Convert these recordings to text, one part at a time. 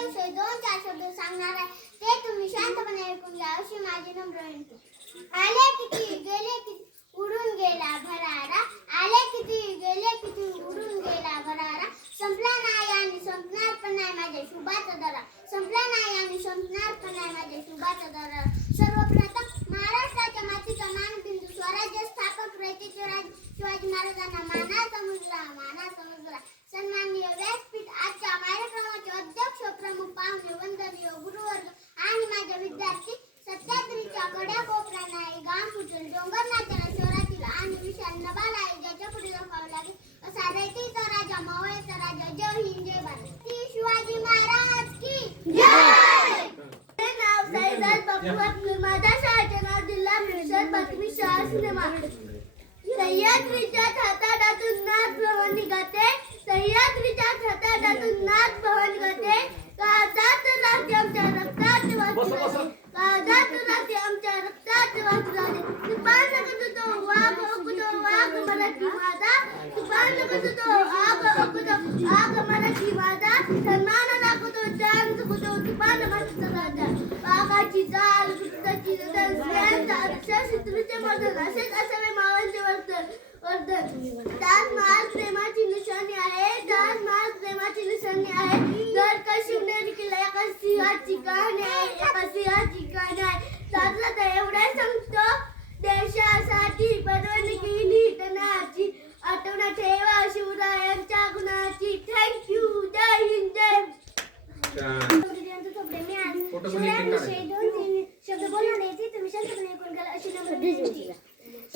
माझ्याविषयी 2-4 शब्द सांगणार आहे, ते तुम्ही शांतपणे ऐकून घ्या अशी माझी नम्र विनंती. आले किती गेले किती उडून गेला भरारा, आले किती गेले किती उडून गेला भरारा, संपला नाही आणि संपणार पण नाही माझ्या शुभाचा दरा, संपला नाही आणि संपणार पण नाही माझ्या शुभाचा दरा. सर्वप्रथम महाराष्ट्राच्या मातीचा मानबिंदू स्वराज्य स्थापक रयतेचे राज शिवाजी महाराजांना मानाचा मुजरा. सन्माननीय व्यासपीठ आजच्या कार्यक्रमाचे अध्यक्ष प्रमुख पाहुणे वंदनीय गुरुवर्ग आणि माझे विद्यार्थी. सह्याद्रीच्या कड्या कोपऱ्यांना एक गाव फुटेल, डोंगर नात्याला शहरातील आणि विशाल नभाला आहे ज्याच्या पुढे दाखवावं लागेल असा रयतेचा राजा मावळ्याचा राजा. जय हिंद जय भारत. शिवाजी महाराज की जय. नाव साईदास बापू, माझ्या शाळेचे नाव जिल्हा परिषद प्राथमिक शाळा सिनेमा. सह्याद्रीच्या छाताडातून नाथ भवन निघते, सह्याद्रीच्या छाताडातून नाथ भवन निघते, काळजात राज्य आमच्या रक्तात वाचू लागले, काळजात राज्य आमच्या रक्तात वाचू लागले. तुफान करतो वाघ ओकुतो वाघ मराठी माझा, तुफान करतो आग मराठी माझा, सन्मान लागतो जान चुकतो तुफान माझा राजा. वाघाची चाल गुप्ताची शत्रूचे मर्दन असेच असावे मावळांचे वर्तन. ताजमहाल प्रेमाची निशाणी आहे, ताजमहाल प्रेमाची निशाणी आहे. जर का शिवनेरी किल्ला एका सिंहाची कहाणी आहे, एका सिंहाची कहाणी आहे. साधला तर एवढ्या सांगतो, देशासाठी पर्वणी केली तनाची, आठवण ठेवा शिवरायांच्या गुणाची. थँक्यू. जय हिंद जय. शब्द बोलणार आहे ते तुम्ही शांतपणे ऐकून घ्या अशी नम्र विनंती.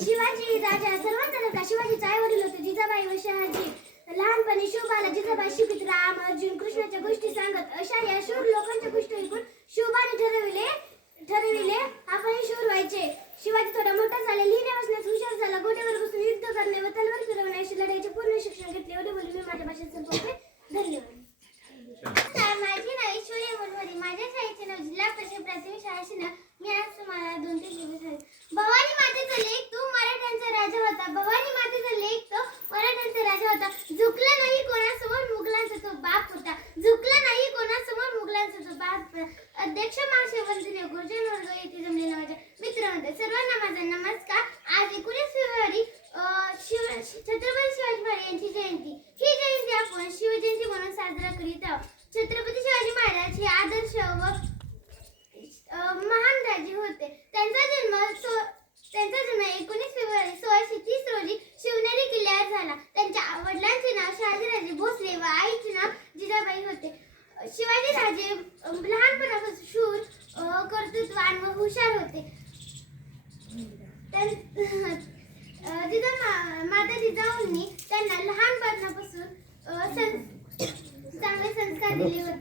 शिवाजी राजा सर्वांचा शिवाजीचा आई वडील होते जिजाबाई व शहाजी. लहानपणी शिवबाला जिजाबाई शिकवीत राम अर्जुन कृष्णाच्या गोष्टी सांगत. अशा या शूर लोकांच्या गोष्टी ऐकून शिवबाने ठरविले आपण शूर व्हायचे. शिवाजी थोडा मोठा झाला, लिहिण्या वाचण्यास हुशार झाला, गोट्यावर बसून युद्ध करणे व तलवार फिरवणे अशी लढाईचे पूर्ण शिक्षण घेतले. एवढे बोलून मी माझ्या भाषेत संपवते. धन्यवाद. माझी नाव ईश्वरी मनोहरी, माझ्या शाळेचे नाव जिल्हा परिषद प्राथमिक शाळा शिना. मी आज तुम्हाला 2-3 शब्द सांगेन. भवानी मातेचा लेख तू मराठ्यांचा राजा होता, भवानी मातेचा लेख तो मराठ्यांचा राजा होता. झुकला नाही कोणासमोर मुघलांचा तो बाप होता, झुकला नाही कोणासमोर मुघलांचा तो बाप होता. अध्यक्ष महाशय वंदनीय गुरुजन वर्ग येथे जमलेला माझ्या मित्रांनो सर्वांना माझा नमस्कार. आज 19 फेब्रुवारी छत्रपती शिवाजी महाराज यांची जयंती. ही जयंती आपण शिवजयंती म्हणून साजरा करीत आहोत. छत्रपती शिवाजी महाराज हे आदर्श व महान राजे होते. त्यांचा जन्म 19 फेब्रुवारी 1630 रोजी शिवनेरी किल्ल्यावर झाला. त्यांच्या वडिलांचे नाव शहाजीराजे भोसले व आईचे नाव जिजाबाई होते. शिवाजी राजे लहानपणापासून शूर, कर्तृत्ववान व हुशार होते. माता जिजाऊंनी त्यांना लहानपणापासून चांगले संस्कार दिले होते.